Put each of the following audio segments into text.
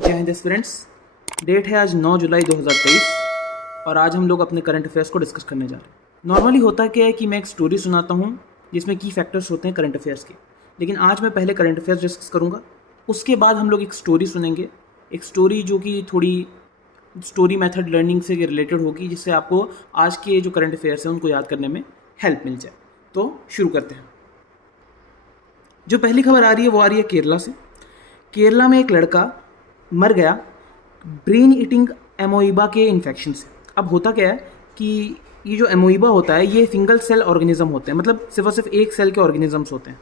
जय Hind students. Date है आज 9 जुलाई 2023 और आज हम लोग अपने करंट अफेयर्स को डिस्कस करने जा रहे हैं। नॉर्मली होता क्या है कि मैं एक स्टोरी सुनाता हूँ जिसमें की फैक्टर्स होते हैं करंट अफेयर्स के, लेकिन आज मैं पहले करंट अफेयर्स डिस्कस करूँगा, उसके बाद हम लोग एक स्टोरी सुनेंगे। एक स्टोरी जो कि थोड़ी स्टोरी मेथड लर्निंग से रिलेटेड होगी, जिससे आपको आज के जो करंट अफेयर्स हैं उनको याद करने में हेल्प मिल जाए। तो शुरू करते हैं। जो पहली खबर आ रही है वो आ रही है केरला से। केरला में एक लड़का मर गया ब्रेन ईटिंग एमोइबा के इन्फेक्शन से। अब होता क्या है कि ये जो एमोइबा होता है ये सिंगल सेल ऑर्गेनिज्म होते हैं, मतलब सिर्फ और सिर्फ एक सेल के ऑर्गेनिजम्स होते हैं।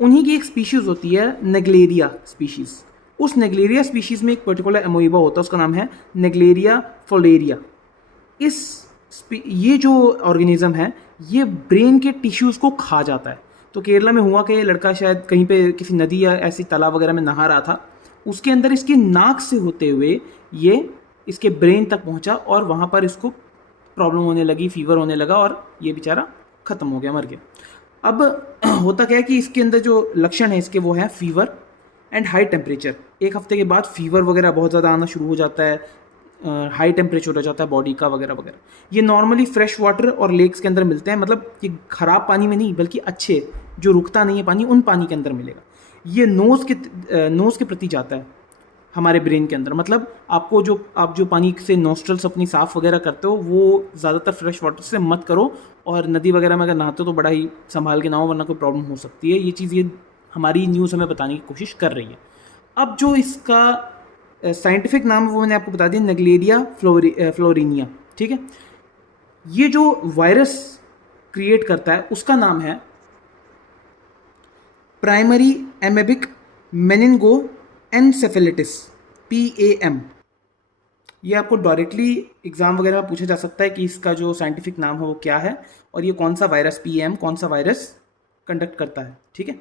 उन्हीं की एक स्पीशीज़ होती है नेग्लेरिया स्पीशीज़। उस नेग्लेरिया स्पीशीज़ में एक पर्टिकुलर एमोइबा होता है, उसका नाम है नेग्लेरिया फ्लोलेरिया। ये जो ऑर्गेनिज्म है ये ब्रेन के टिश्यूज़ को खा जाता है। तो केरला में हुआ कि ये लड़का शायद कहीं पे किसी नदी या ऐसी तालाब वगैरह में नहा रहा था, उसके अंदर इसकी नाक से होते हुए ये इसके ब्रेन तक पहुंचा और वहाँ पर इसको प्रॉब्लम होने लगी, फीवर होने लगा और ये बेचारा ख़त्म हो गया, मर गया। अब होता क्या है कि इसके अंदर जो लक्षण है इसके वो है फीवर एंड हाई टेम्परेचर। एक हफ्ते के बाद फीवर वगैरह बहुत ज़्यादा आना शुरू हो जाता है, हाई टेम्परेचर हो जाता है बॉडी का वगैरह वगैरह। ये नॉर्मली फ्रेश वाटर और लेक्स के अंदर मिलते हैं, मतलब ये ख़राब पानी में नहीं बल्कि अच्छे जो रुकता नहीं है पानी, उन पानी के अंदर मिलेगा। ये नोज़ के प्रति जाता है हमारे ब्रेन के अंदर, मतलब आप जो पानी से नोस्ट्रल्स अपनी साफ़ वगैरह करते हो वो ज़्यादातर फ्रेश वाटर से मत करो, और नदी वगैरह में अगर नहाते हो तो बड़ा ही संभाल के नहाओ वरना कोई प्रॉब्लम हो सकती है। ये हमारी न्यूज़ हमें बताने की कोशिश कर रही है। अब जो इसका साइंटिफिक नाम है वो मैंने आपको बता दिया, नेग्लेरिया फ्लोरिनिया। ठीक है, ये जो वायरस क्रिएट करता है उसका नाम है प्राइमरी एमेबिक मेनिंगो एनसेफेलिटिस, PAM। ये आपको डायरेक्टली एग्जाम वगैरह में पूछा जा सकता है कि इसका जो साइंटिफिक नाम है वो क्या है और ये कौन सा वायरस PAM कौन सा वायरस कंडक्ट करता है। ठीक है,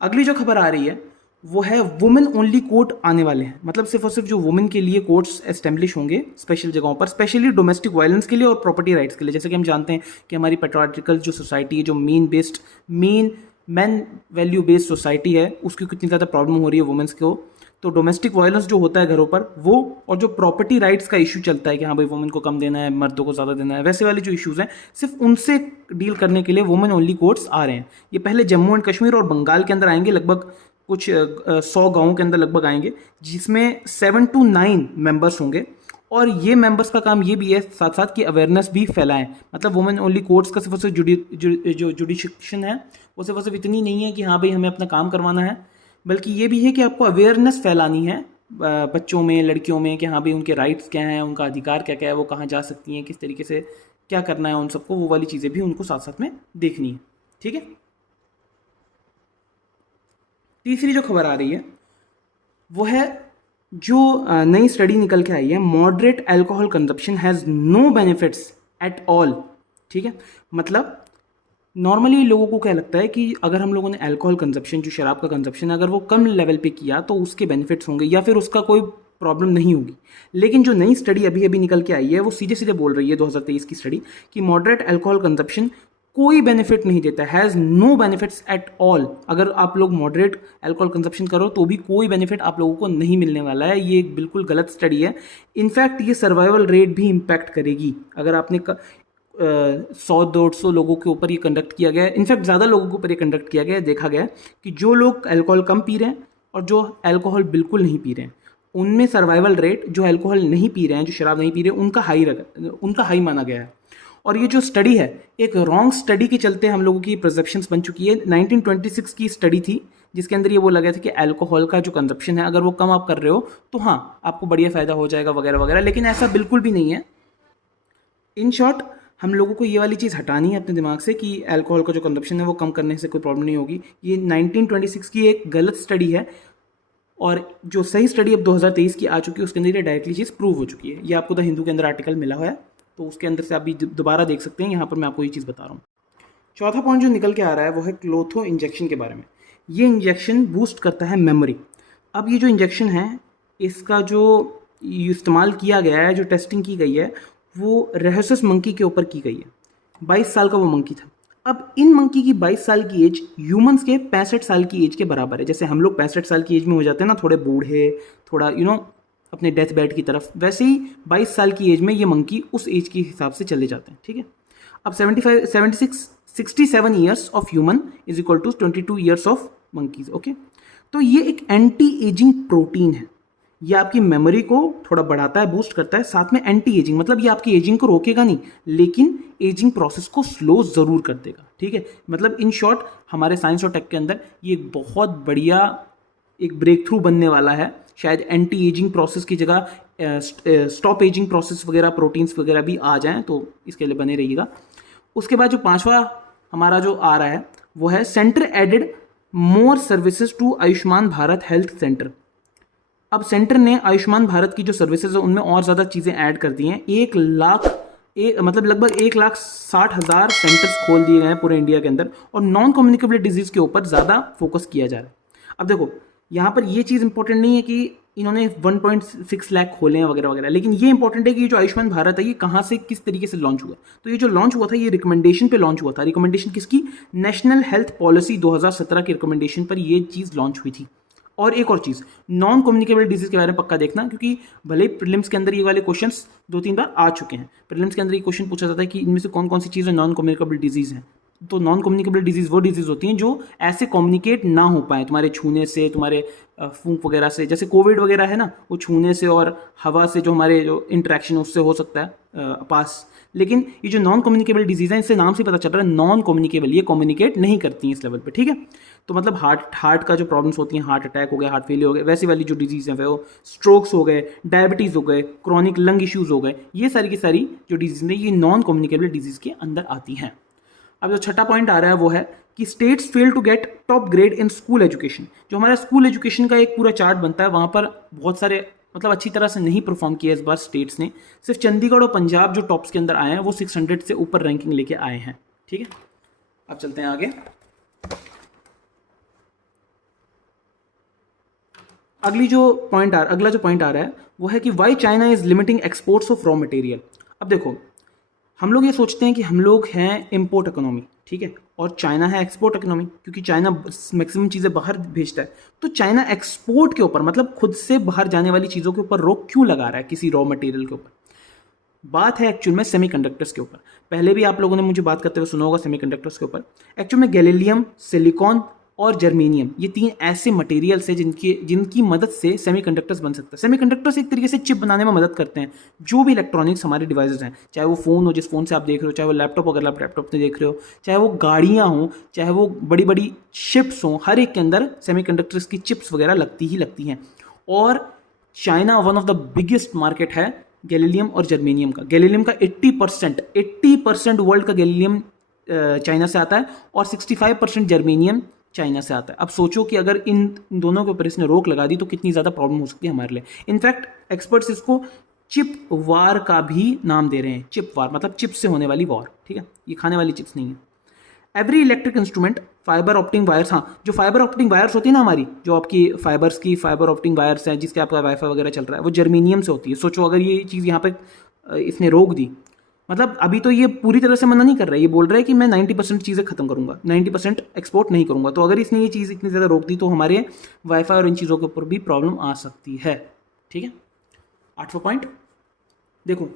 अगली जो खबर आ रही है वो है वुमेन ओनली कोर्ट आने वाले हैं, मतलब सिर्फ और सिर्फ जो वुमेन के लिए कोर्ट्स एस्टेब्लिश होंगे स्पेशल जगहों पर, स्पेशली डोमेस्टिक वायलेंस के लिए और प्रॉपर्टी राइट्स के लिए। जैसे कि हम जानते हैं कि हमारी पेट्रियार्कल जो सोसाइटी है, जो मैन वैल्यू बेस्ड सोसाइटी है, उसकी कितनी ज़्यादा प्रॉब्लम हो रही है वुमेन्स को। तो डोमेस्टिक वायलेंस जो होता है घरों पर वो, और जो प्रॉपर्टी राइट्स का इशू चलता है कि हाँ भाई वुमेन को कम देना है, मर्दों को ज़्यादा देना है, वैसे वाले जो इश्यूज़ हैं सिर्फ उनसे डील करने के लिए वुमेन ओनली कोर्ट्स आ रहे हैं। ये पहले जम्मू एंड कश्मीर और बंगाल के अंदर आएंगे, लगभग कुछ 100 गाँवों के अंदर लगभग आएंगे, जिसमें 7 to 9 मेंबर्स होंगे। और ये मेंबर्स का काम ये भी है साथ साथ कि अवेयरनेस भी फैलाएं। मतलब वुमेन ओनली कोर्ट्स का सिर्फ और सिर्फ जो जुडिशिक्शन है वो सिर्फ और सिर्फ इतनी नहीं है कि हाँ भाई हमें अपना काम करवाना है, बल्कि ये भी है कि आपको अवेयरनेस फैलानी है बच्चों में, लड़कियों में, कि हाँ भाई उनके राइट्स क्या हैं, उनका अधिकार क्या क्या है, वो कहाँ जा सकती हैं, किस तरीके से क्या करना है उन सबको, वो वाली चीज़ें भी उनको साथ साथ में देखनी है। ठीक है, तीसरी जो खबर आ रही है वो है जो नई स्टडी निकल के आई है, moderate alcohol consumption has no benefits at all. ठीक है, मतलब नॉर्मली लोगों को क्या लगता है कि अगर हम लोगों ने अल्कोहल कंजप्शन, जो शराब का कंजप्शन, अगर वो कम लेवल पे किया तो उसके बेनिफिट्स होंगे या फिर उसका कोई प्रॉब्लम नहीं होगी। लेकिन जो नई स्टडी अभी अभी निकल के आई है वो सीधे सीधे बोल रही है, 2023 की स्टडी, कि मॉडरेट अल्कोहल कंजप्शन कोई बेनिफिट नहीं देता, has no benefits at all. अगर आप लोग मॉडरेट अल्कोहल कंजप्शन करो तो भी कोई बेनिफिट आप लोगों को नहीं मिलने वाला है। ये एक बिल्कुल गलत स्टडी है। इनफैक्ट ये सर्वाइवल रेट भी इम्पैक्ट करेगी। अगर आपने 100-150 लोगों के ऊपर ये कंडक्ट किया गया है, इनफैक्ट ज़्यादा लोगों के ऊपर ये कंडक्ट किया गया है, देखा गया है कि जो लोग अल्कोहल कम पी रहे हैं और जो अल्कोहल बिल्कुल नहीं पी रहे हैं, उनमें सर्वाइवल रेट, जो अल्कोहल नहीं पी रहे हैं, जो शराब नहीं पी रहे हैं, उनका हाई माना गया है। और ये जो स्टडी है एक रॉन्ग स्टडी के चलते हम लोगों की परसेप्शंस बन चुकी है। 1926 की स्टडी थी जिसके अंदर ये बोला गया था कि अल्कोहल का जो कंजप्शन है अगर वो कम आप कर रहे हो तो हाँ आपको बढ़िया फ़ायदा हो जाएगा वगैरह वगैरह, लेकिन ऐसा बिल्कुल भी नहीं है। इन शॉर्ट हम लोगों को ये वाली चीज़ हटानी है अपने दिमाग से कि अल्कोहल का जो कंजप्शन है वो कम करने से कोई प्रॉब्लम नहीं होगी। ये 1926 की एक गलत स्टडी है और जो सही स्टडी अब 2023 की आ चुकी है उसके अंदर ये डायरेक्टली चीज़ प्रूव हो चुकी है। ये आपको द हिंदू के अंदर आर्टिकल मिला हुआ है, तो उसके अंदर से आप भी दोबारा देख सकते हैं। यहाँ पर मैं आपको ये चीज़ बता रहा हूँ। चौथा पॉइंट जो निकल के आ रहा है वो है क्लोथो इंजेक्शन के बारे में। ये इंजेक्शन बूस्ट करता है मेमोरी। अब ये जो इंजेक्शन है इसका जो इस्तेमाल किया गया है, जो टेस्टिंग की गई है वो रेहेसस मंकी के ऊपर की गई है। 22 साल का वो मंकी था। अब इन मंकी की 22 साल की एज ह्यूमंस के 65 साल की एज के बराबर है। जैसे हम लोग 65 साल की एज में हो जाते हैं ना, थोड़े बूढ़े, थोड़ा अपने डेथ बेड की तरफ, वैसे ही 22 साल की एज में ये मंकी उस एज के हिसाब से चले जाते हैं। ठीक है, अब 67 years of human is equal to 22 years of monkeys. Okay, तो ये एक एंटी एजिंग प्रोटीन है। ये आपकी मेमोरी को थोड़ा बढ़ाता है, बूस्ट करता है, साथ में एंटी एजिंग, मतलब ये आपकी एजिंग को रोकेगा नहीं, लेकिन एजिंग प्रोसेस को स्लो जरूर कर देगा। ठीक है, मतलब इन शॉर्ट हमारे साइंस और टेक के अंदर ये एक बहुत बढ़िया एक ब्रेक थ्रू बनने वाला है। शायद एंटी एजिंग प्रोसेस की जगह स्टॉप एजिंग प्रोसेस वगैरह, प्रोटीन्स वगैरह भी आ जाएं, तो इसके लिए बने रहिएगा। उसके बाद जो पांचवा हमारा जो आ रहा है वो है centre added more services to Ayushman Bharat health centre. अब सेंटर ने आयुष्मान भारत की जो सर्विसेज है उनमें और ज़्यादा चीज़ें ऐड कर दी हैं। 1 लाख मतलब लगभग 1,60,000 सेंटर्स खोल दिए गए हैं पूरे इंडिया के अंदर, और नॉन कम्युनिकेबल डिजीज़ के ऊपर ज़्यादा फोकस किया जा रहा है। अब देखो, यहाँ पर ये चीज़ इंपॉर्टेंट नहीं है कि इन्होंने 1.6 लाख खोले हैं वगैरह वगैरह, लेकिन ये इंपॉर्टेंट है कि ये जो आयुष्मान भारत है ये कहाँ से किस तरीके से लॉन्च हुआ। तो ये जो लॉन्च हुआ था ये रिकमेंडेशन पे लॉन्च हुआ था। रिकमेंडेशन किसकी? नेशनल हेल्थ पॉलिसी 2017 की रिकमेंडेशन पर ये चीज़ लॉन्च हुई थी। और एक और चीज़, नॉन कम्युनिकेबल डिजीज़ के बारे में पक्का देखना, क्योंकि भले ही प्रीलिम्स के अंदर ये वाले क्वेश्चंस 2-3 बार आ चुके हैं। प्रीलिम्स के अंदर ये क्वेश्चन पूछा जाता है कि इनमें से कौन कौन सी चीज़ें नॉन कम्युनिकेबल डिजीज़ हैं। तो नॉन कम्युनिकेबल डिजीज़ वो डिजीज़ होती हैं जो ऐसे कम्युनिकेट ना हो पाए तुम्हारे छूने से, तुम्हारे फूंक वगैरह से। जैसे कोविड वगैरह है ना, वो छूने से और हवा से जो हमारे जो इंटरेक्शन उससे हो सकता है पास। लेकिन ये जो नॉन कम्युनिकेबल डिजीज़ है, इससे नाम से पता चल रहा है नॉन कम्युनिकेबल, ये कम्युनिकेट नहीं करती हैं इस लेवल पे। ठीक है, तो मतलब हार्ट का जो प्रॉब्लम्स होती हैं, हार्ट अटैक हो गया, हार्ट फेलियर हो गए, वैसी वाली जो डिजीज़ हैं वो स्ट्रोक्स हो गए, डायबिटीज़ हो गए, क्रॉनिक लंग इश्यूज़ हो गए, ये सारी की सारी जो डिजीज़ हैं ये नॉन कम्युनिकेबल डिजीज़ के अंदर आती हैं। अब जो छठा पॉइंट आ रहा है वो है कि states fail to get top grade in school education. जो हमारा स्कूल एजुकेशन का एक पूरा चार्ट बनता है, वहाँ पर बहुत सारे मतलब अच्छी तरह से नहीं परफॉर्म किया इस बार स्टेट्स ने। सिर्फ चंडीगढ़ और पंजाब जो टॉप्स के अंदर आए हैं वो 600 से ऊपर रैंकिंग लेके आए हैं। ठीक है, अब चलते हैं आगे। अगला जो पॉइंट आ रहा है वो है कि why China is limiting exports of raw material. अब देखो, हम लोग ये सोचते हैं कि हम लोग हैं इम्पोर्ट इकोनॉमी, ठीक है, और चाइना है एक्सपोर्ट इकोनॉमी, क्योंकि चाइना मैक्सिमम चीज़ें बाहर भेजता है। तो चाइना एक्सपोर्ट के ऊपर, मतलब खुद से बाहर जाने वाली चीज़ों के ऊपर रोक क्यों लगा रहा है किसी रॉ मटेरियल के ऊपर? बात है एक्चुअल में सेमीकंडक्टर्स के ऊपर। पहले भी आप लोगों ने मुझे बात करते हुए सुना होगा सेमीकंडक्टर्स के ऊपर। एक्चुअल में गैलीलियम, सिलिकॉन और जर्मेनियम, ये 3 ऐसे मटेरियल्स हैं जिनकी मदद से सेमीकंडक्टर्स बन सकता है। सेमीकंडक्टर्स एक तरीके से चिप बनाने में मदद करते हैं। जो भी इलेक्ट्रॉनिक्स हमारे डिवाइसेज हैं, चाहे वो फ़ोन हो जिस फ़ोन से आप देख रहे हो, चाहे वो लैपटॉप अगर आप लैपटॉप से देख रहे हो, चाहे वो गाड़ियाँ हों, चाहे वो बड़ी बड़ी शिप्स हों, हर एक के अंदर सेमीकंडक्टर्स की चिप्स वगैरह लगती हैं। और China one of the biggest market है गैलीलियम और जर्मेनियम का। गैलीलियम का 80% वर्ल्ड का गैलीलियम चाइना से आता है, और 65% जर्मेनियम चाइना से आता है। अब सोचो कि अगर इन दोनों के ऊपर इसने रोक लगा दी तो कितनी ज़्यादा प्रॉब्लम हो सकती है हमारे लिए। इनफैक्ट एक्सपर्ट्स इसको चिप वार का भी नाम दे रहे हैं। चिप वार मतलब चिप से होने वाली वॉर। ठीक है, ये खाने वाली चिप्स नहीं है। Every electric instrument fibre optic wires, हाँ जो फाइबर ऑप्टिक वायर्स होती है ना हमारी, जो आपकी फाइबर ऑप्टिक वायर्स हैं जिसके आपका वाईफाई वगैरह चल रहा है, वो जर्मेनियम से होती है। सोचो अगर ये चीज़ यहाँ पे इसने रोक दी, मतलब अभी तो ये पूरी तरह से मना नहीं कर रहा है, ये बोल रहा है कि मैं 90% चीज़ें खत्म करूंगा, 90% एक्सपोर्ट नहीं करूंगा। तो अगर इसने ये चीज़ इतनी ज़्यादा रोक दी तो हमारे वाईफाई और इन चीज़ों के ऊपर भी प्रॉब्लम आ सकती है। ठीक है, 8वां पॉइंट देखो।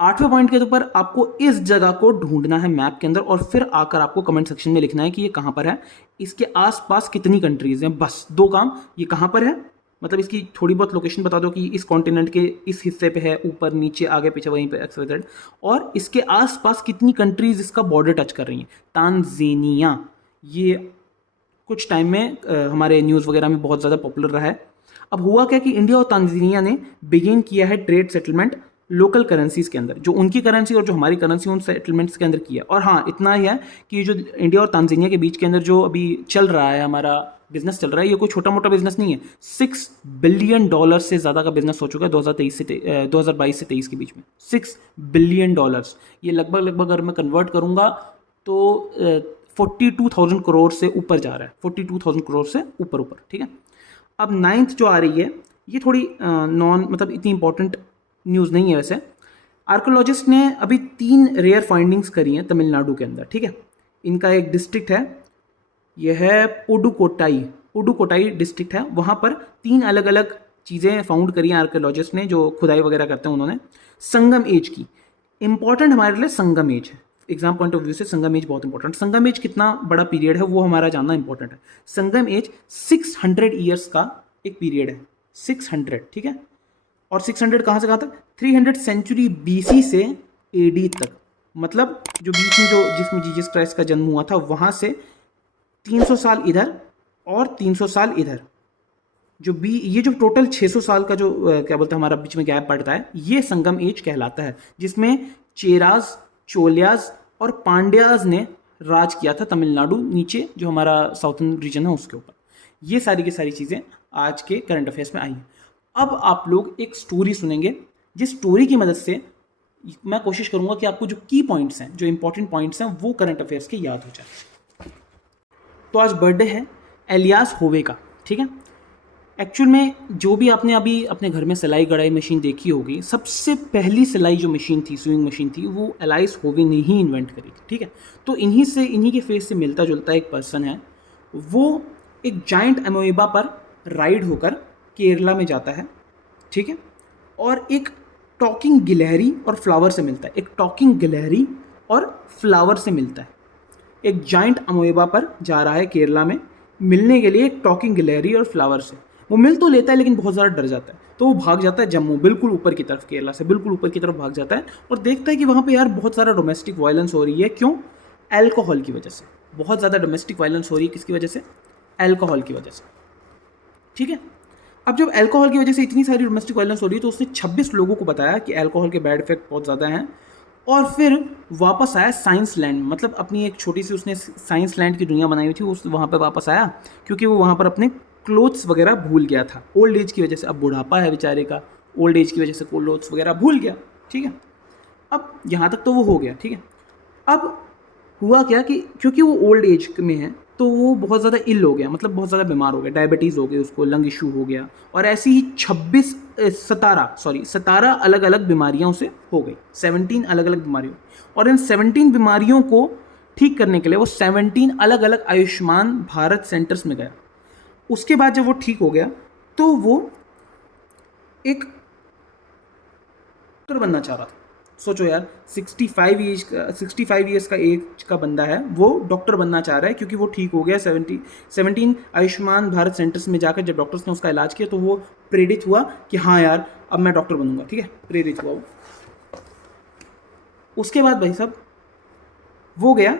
8वें पॉइंट के ऊपर आपको इस जगह को ढूंढना है मैप के अंदर, और फिर आकर आपको कमेंट सेक्शन में लिखना है कि ये कहाँ पर है, इसके आसपास कितनी कंट्रीज हैं। बस 2 काम, ये कहाँ पर है, मतलब इसकी थोड़ी बहुत लोकेशन बता दो कि इस कॉन्टिनेंट के इस हिस्से पे है, ऊपर नीचे आगे पीछे वहीं पे XYZ, और इसके आसपास कितनी कंट्रीज इसका बॉर्डर टच कर रही हैं। तांजानिया, ये कुछ टाइम में हमारे न्यूज़ वगैरह में बहुत ज़्यादा पॉपुलर रहा है। अब हुआ क्या कि इंडिया और तांजानिया ने बिगिन किया है ट्रेड सेटलमेंट लोकल करेंसीज के अंदर, जो उनकी करेंसी और जो हमारी करेंसी, उन सेटलमेंट्स के अंदर किया। और हाँ, इतना ही है कि जो इंडिया और तांजानिया के बीच के अंदर जो अभी चल रहा है हमारा बिजनेस चल रहा है, ये कोई छोटा मोटा बिजनेस नहीं है। $6 बिलियन से ज़्यादा का बिजनेस हो चुका है 2022 से 23 के बीच में। $6 बिलियन, ये लगभग अगर मैं कन्वर्ट करूँगा तो 42,000 करोड़ से ऊपर जा रहा है, 42,000 करोड़ से ऊपर। ठीक है, अब 9th जो आ रही है ये थोड़ी मतलब इतनी इंपॉर्टेंट न्यूज़ नहीं है वैसे। आर्कोलॉजिस्ट ने अभी 3 रेयर फाइंडिंग्स करी हैं तमिलनाडु के अंदर। ठीक है, इनका एक डिस्ट्रिक्ट है, यह है पुडुकोटाई डिस्ट्रिक्ट है। वहाँ पर 3 अलग अलग चीज़ें फाउंड करी हैं आर्कियोलॉजिस्ट ने, जो खुदाई वगैरह करते हैं उन्होंने। संगम एज की इंपॉर्टेंट हमारे लिए संगम एज है, एग्जाम पॉइंट ऑफ व्यू से संगम एज बहुत इंपॉर्टेंट। संगम एज कितना बड़ा पीरियड है वो हमारा जानना इंपॉर्टेंट है। संगम एज 600 ईयर्स का एक पीरियड है, 600, ठीक है। और 600 कहाँ से कहाँ तक? 300 सेंचुरी BC से AD तक, मतलब जो बीच में जिसमें जीसस क्राइस्ट का जन्म हुआ था वहाँ से 300 साल इधर और 300 साल इधर, ये जो टोटल 600 साल का जो क्या बोलते हैं हमारा बीच में गैप पड़ता है, ये संगम एज कहलाता है, जिसमें चेराज, चोलियाज और पांड्याज ने राज किया था तमिलनाडु नीचे जो हमारा साउथर्न रीजन है उसके ऊपर। ये सारी की सारी चीज़ें आज के करंट अफेयर्स में आई हैं। अब आप लोग एक स्टोरी सुनेंगे, जिस स्टोरी की मदद से मैं कोशिश करूंगा कि आपको जो की पॉइंट्स हैं, जो इंपॉर्टेंट पॉइंट्स हैं, वो करंट अफेयर्स के याद हो जाए। तो आज बर्थडे है एलियास होवे का, ठीक है। एक्चुअल में जो भी आपने अभी अपने घर में सिलाई कढ़ाई मशीन देखी होगी, सबसे पहली सिलाई जो मशीन थी, स्विंग मशीन थी, वो एलियास होवे ने ही इन्वेंट करी थी, ठीक है। तो इन्हीं के फेस से मिलता जुलता एक पर्सन है, वो एक जाइंट अमोएबा पर राइड होकर केरला में जाता है, ठीक है, और एक टॉकिंग गिलहरी और फ्लावर से मिलता है। एक टॉकिंग गिलहरी और फ्लावर से मिलता है। एक जाइंट अमोएबा पर जा रहा है केरला में मिलने के लिए एक टॉकिंग गिलहरी और फ्लावर से। वो मिल तो लेता है लेकिन बहुत ज़्यादा डर जाता है, तो वो भाग जाता है जम्मू, बिल्कुल ऊपर की तरफ, केरला से बिल्कुल ऊपर की तरफ भाग जाता है और देखता है कि वहाँ पे यार बहुत सारा डोमेस्टिक वायलेंस हो रही है। क्यों? अल्कोहल की वजह से। बहुत ज़्यादा डोमेस्टिक वायलेंस हो रही है, किसकी वजह से? अल्कोहल की वजह से, ठीक है। अब जब अल्कोहल की वजह से इतनी सारी डोमेस्टिक वायलेंस हो रही है तो उसने 26 लोगों को बताया कि अल्कोहल के बैड इफेक्ट बहुत ज़्यादा हैं, और फिर वापस आया साइंस लैंड, मतलब अपनी एक छोटी सी उसने साइंस लैंड की दुनिया बनाई हुई थी, उस वहाँ पर वापस आया क्योंकि वो वहाँ पर अपने क्लोथ्स वगैरह भूल गया था ओल्ड एज की वजह से। अब बुढ़ापा है बेचारे का, ओल्ड एज की वजह से क्लोथ्स वगैरह भूल गया, ठीक है। अब यहाँ तक तो वो हो गया, ठीक है। अब हुआ क्या कि क्योंकि वो ओल्ड एज में है तो वो बहुत ज़्यादा इल हो गया, मतलब बहुत ज़्यादा बीमार हो गया, डायबिटीज़ हो गई उसको, लंग इशू हो गया, और ऐसी ही 17 अलग अलग बीमारियाँ उसे हो गई, 17 अलग अलग बीमारियों। और इन 17 बीमारियों को ठीक करने के लिए वो 17 अलग अलग आयुष्मान भारत सेंटर्स में गया। उसके बाद जब वो ठीक हो गया तो वो एक डॉक्टर बनना चाह रहा था। सोचो यार, 65 ईयर्स का एज का बंदा है, वो डॉक्टर बनना चाह रहा है क्योंकि वो ठीक हो गया। 17 आयुष्मान भारत सेंटर्स में जाकर जब डॉक्टर्स ने उसका इलाज किया तो वो प्रेरित हुआ कि हाँ यार अब मैं डॉक्टर बनूंगा, ठीक है, प्रेरित हुआ वो। उसके बाद भाई साहब वो गया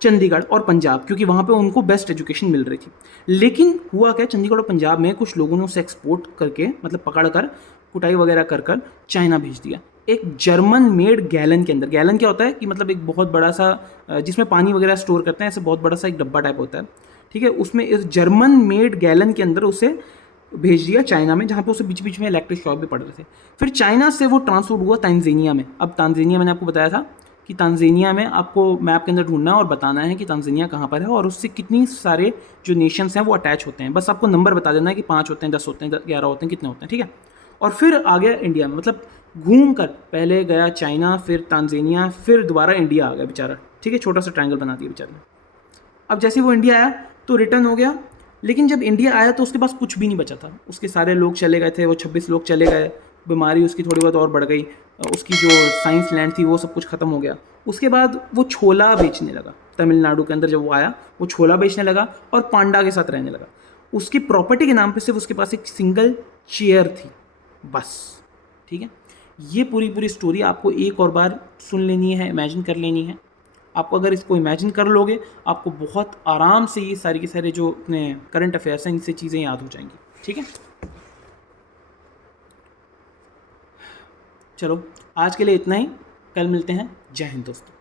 चंडीगढ़ और पंजाब, क्योंकि वहाँ पे उनको बेस्ट एजुकेशन मिल रही थी। लेकिन हुआ क्या, चंडीगढ़ और पंजाब में कुछ लोगों ने उसे एक्सपोर्ट करके, मतलब पकड़ कर कुटाई वगैरह कर कर चाइना भेज दिया, एक जर्मन मेड गैलन के अंदर। गैलन क्या होता है कि मतलब एक बहुत बड़ा सा जिसमें पानी वगैरह स्टोर करते हैं, ऐसे बहुत बड़ा सा एक डब्बा टाइप होता है, ठीक है। उसमें इस जर्मन मेड गैलन के अंदर उसे भेज दिया चाइना में, जहाँ पे उसे बीच बीच में इलेक्ट्रिक शॉक भी पड़ रहे थे। फिर चाइना से वो ट्रांसफर हुआ तांजानिया में। अब तांजानिया मैंने आपको बताया था कि तांजानिया में आपको मैप के अंदर ढूंढना है और बताना है कि तांजानिया कहाँ पर है और उससे कितनी सारे जो नेशंस हैं वो अटैच होते हैं। बस आपको नंबर बता देना है कि 5 होते हैं, 10 होते हैं, 11 होते हैं, कितने होते हैं, ठीक है। और फिर आ गया इंडिया में, मतलब घूम कर पहले गया चाइना, फिर तांजानिया, फिर दोबारा इंडिया आ गया बेचारा, ठीक है। छोटा सा ट्रायंगल बना दिया बेचारे ने। अब जैसे वो इंडिया आया तो रिटर्न हो गया, लेकिन जब इंडिया आया तो उसके पास कुछ भी नहीं बचा था। उसके सारे लोग चले गए थे, वो 26 लोग चले गए, बीमारी उसकी थोड़ी बहुत और बढ़ गई, उसकी जो साइंस लैंड थी वो सब कुछ ख़त्म हो गया। उसके बाद वो छोला बेचने लगा तमिलनाडु के अंदर। जब वो आया वो छोला बेचने लगा और पांडा के साथ रहने लगा। उसकी प्रॉपर्टी के नाम पे सिर्फ उसके पास एक सिंगल चेयर थी बस, ठीक है। ये पूरी स्टोरी आपको एक और बार सुन लेनी है, इमेजिन कर लेनी है। आपको अगर इसको इमेजिन कर लोगे आपको बहुत आराम से ये सारी के सारे जो अपने करंट अफेयर्स हैं इनसे चीज़ें याद हो जाएंगी, ठीक है। चलो आज के लिए इतना ही, कल मिलते हैं। जय हिंद दोस्तों।